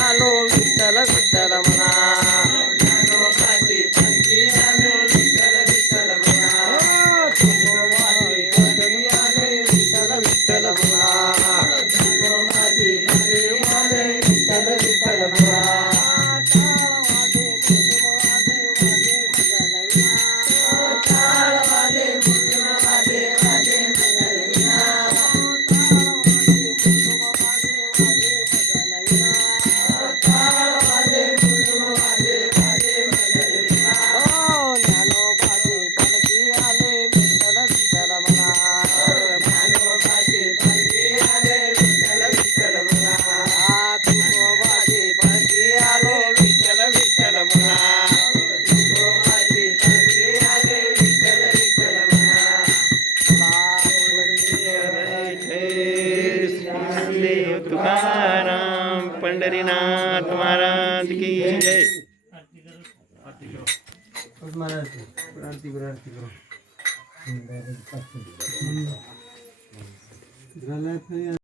आलो विठ्ठल विठ्ठल म्हणा ज्ञानोबाची पालखी आलो विठ्ठल विठ्ठल म्हणा तुकोबाची पालखी आले विठ्ठल विठ्ठल म्हणा तुकोबाची पालखी आले विठ्ठल विठ्ठल म्हणा टाळ वाजे मुरमुर वाजे वाजे मदन विना तुकाराम पंढरीनाथ महाराज की जय। आरती करो